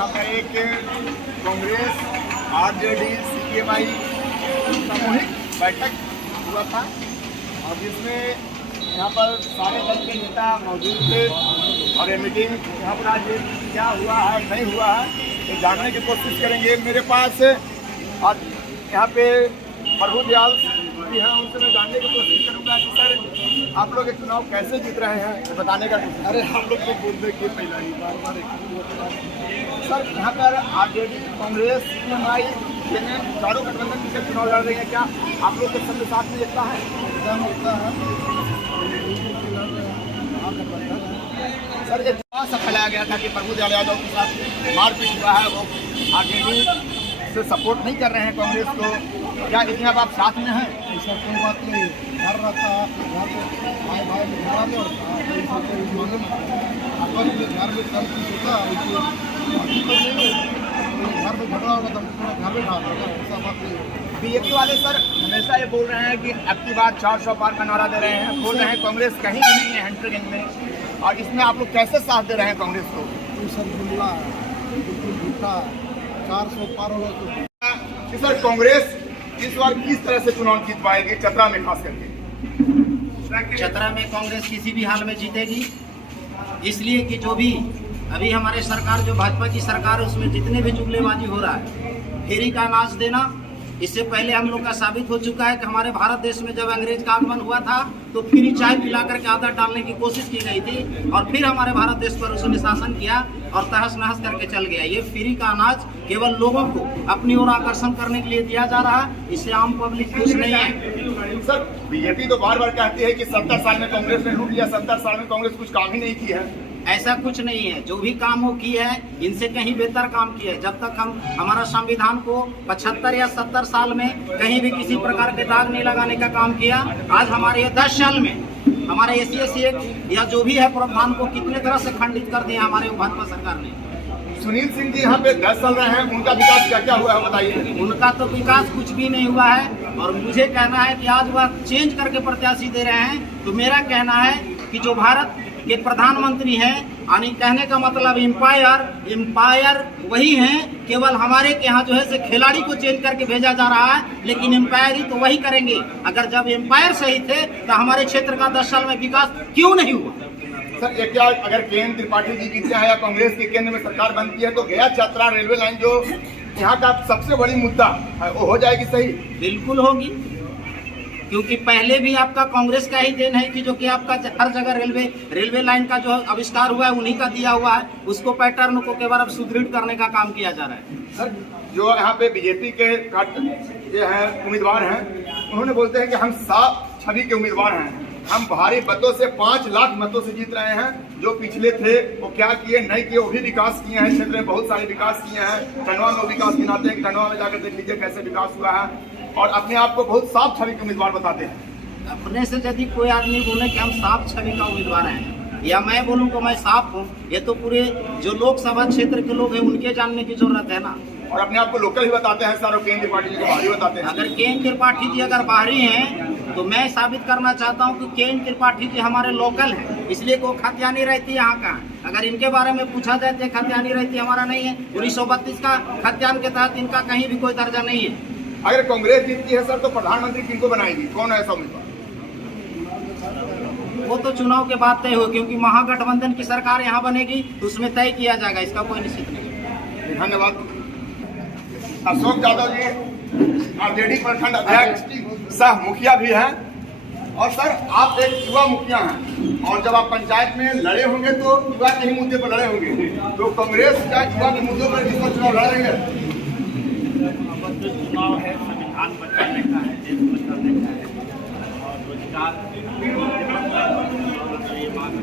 यहाँ पर एक कांग्रेस आरजेडी सीपीएमआई सामूहिक बैठक हुआ था और जिसमें यहाँ पर सारे दल के नेता मौजूद थे और ये मीटिंग यहाँ पर आज क्या हुआ है नहीं हुआ है तो जानने की कोशिश करेंगे। मेरे पास आज यहाँ पे प्रभु दयाल भी हैं, उनसे मैं जानने की कोशिश करूँगा कि सर आप लोग ये चुनाव कैसे जीत रहे हैं तो बताने का कोशिश। अरे हम लोग तो बोलने के पहला ही बार सर यहाँ पर आरजेडी कांग्रेस सीपीएमआई चारों गठबंधन से चुनाव लड़ रही है, क्या आप लोग के सबके साथ में एकता है? सर एक सा फैलाया गया था कि प्रभु दयाल यादव के साथ मारपीट हुआ है, वो आरजेडी से सपोर्ट नहीं कर रहे हैं कांग्रेस को, क्या इसमें अब आप साथ में हैं? ऐसा कोई बात नहीं, घर रहता है घर में भाई भाई में झगड़ा नहीं होता, घर में कम कुछ होता घर में झगड़ा होगा तो पूरा घर में ढाल होगा, ऐसा बात नहीं। बीजेपी वाले सर हमेशा ये बोल रहे हैं कि अब की बात 400 पार का नारा दे रहे हैं, बोल रहे हैं कांग्रेस कहीं भी नहीं है हैंड्रिंग में, और इसमें आप लोग कैसे साथ दे रहे हैं कांग्रेस को? तो सर जुमला है, बिल्कुल झूठा है, 400 पार होगा तो सर कांग्रेस इस बार किस तरह से चुनाव जीत पाएगी चतरा में खास करके? चतरा में कांग्रेस किसी भी हाल में जीतेगी, इसलिए कि जो भी अभी हमारे सरकार जो भाजपा की सरकार है उसमें जितने भी जुमलेबाजी हो रहा है, फ्री का अनाज देना, इससे पहले हम लोग का साबित हो चुका है कि हमारे भारत देश में जब अंग्रेज का आगमन हुआ था तो फ्री चाय पिला करके आदत डालने की कोशिश की गई थी और फिर हमारे भारत देश पर उसने शासन किया और तहस नहस करके चल गया। ये फ्री का अनाज केवल लोगों को अपनी ओर आकर्षण करने के लिए दिया जा रहा है, इससे आम पब्लिक खुश नहीं है। सर बीजेपी तो बार बार कहती है कि 70 साल में कांग्रेस ने लूट लिया, 70 साल में कांग्रेस कुछ काम ही नहीं की है। ऐसा कुछ नहीं है, जो भी काम वो की है इनसे कहीं बेहतर काम किया है। जब तक हम हमारा संविधान को 75 या 70 साल में कहीं भी किसी प्रकार के दाग नहीं लगाने का काम किया, आज हमारे 10 साल में हमारे SC SC या जो भी है प्रावधान को कितने तरह से खंडित कर दिया हमारे भाजपा सरकार ने। सुनील सिंह जी यहाँ पे 10 साल रहे हैं, उनका विकास क्या क्या हुआ है बताइए? उनका तो विकास कुछ भी नहीं हुआ है और मुझे कहना है कि आज वह चेंज करके प्रत्याशी दे रहे हैं, तो मेरा कहना है कि जो भारत के प्रधानमंत्री हैं, यानी कहने का मतलब एम्पायर वही हैं, केवल हमारे के यहाँ जो है से खिलाड़ी को चेंज करके भेजा जा रहा है, लेकिन एम्पायर ही तो वही करेंगे। अगर जब एम्पायर सही थे तो हमारे क्षेत्र का 10 साल में विकास क्यों नहीं हुआ? सर एक क्या अगर केएन त्रिपाठी जी जीते हैं या कांग्रेस के केंद्र में सरकार बनती है तो गया चतरा रेलवे लाइन जो यहाँ का सबसे बड़ी मुद्दा है वो हो जाएगी सही? बिल्कुल होगी, क्योंकि पहले भी आपका कांग्रेस का ही देन है कि जो कि आपका हर जगह रेलवे लाइन का जो आविष्कार हुआ है उन्हीं का दिया हुआ है, उसको पैटर्न को केवल अब सुदृढ़ करने का काम किया जा रहा है। सर जो यहाँ पे बीजेपी के ये हैं उम्मीदवार हैं, उन्होंने बोलते हैं कि हम साफ छवि के उम्मीदवार हैं, हम भारी मतों से 5 लाख मतों से जीत रहे हैं, जो पिछले थे वो क्या किए नहीं किए वो भी विकास किए हैं, क्षेत्र में बहुत सारे विकास किए हैं, टंडवा में विकास गिनाते हैं, टंडवा में जाकर देख लीजिए कैसे विकास हुआ है, और अपने आप को बहुत साफ छवि के उम्मीदवार बताते हैं। अपने से यदि कोई आदमी बोले कि हम साफ छवि का उम्मीदवार हैं या मैं बोलूं कि मैं साफ हूं, ये तो पूरे जो लोकसभा क्षेत्र के लोग हैं उनके जानने की जरूरत है ना। और अपने आप को लोकल ही बताते हैं सर, और केएन त्रिपाठी जी को बाहरी बताते हैं। अगर केएन त्रिपाठी जी अगर बाहरी हैं तो मैं साबित करना चाहता हूं कि केएन त्रिपाठी जी हमारे लोकल हैं, इसलिए वो खतियानी रहती यहाँ का। अगर इनके बारे में पूछा जाए तो खतियानी रहती हमारा नहीं है, 1932 का खतियान के तहत इनका कहीं भी कोई दर्जा नहीं है। अगर कांग्रेस जीतती है सर तो प्रधानमंत्री किनको बनाएगी, कौन है ऐसा उम्मीदवार? वो तो चुनाव के बाद तय हो, क्योंकि महागठबंधन की सरकार यहाँ बनेगी तो उसमें तय किया जाएगा, इसका कोई निश्चित नहीं। धन्यवाद। अशोक यादव जी आरजेडी प्रखंड अध्यक्ष सह मुखिया भी हैं, और सर आप एक युवा मुखिया हैं और जब आप पंचायत में लड़े होंगे तो युवा के ही मुद्दे पर लड़े होंगे, तो कांग्रेस क्या युवा के मुद्दों पर किस पर चुनाव लड़ेंगे? जो चुनाव है संविधान बचाने का है, देश बचाने का है और रोजगार ये मांग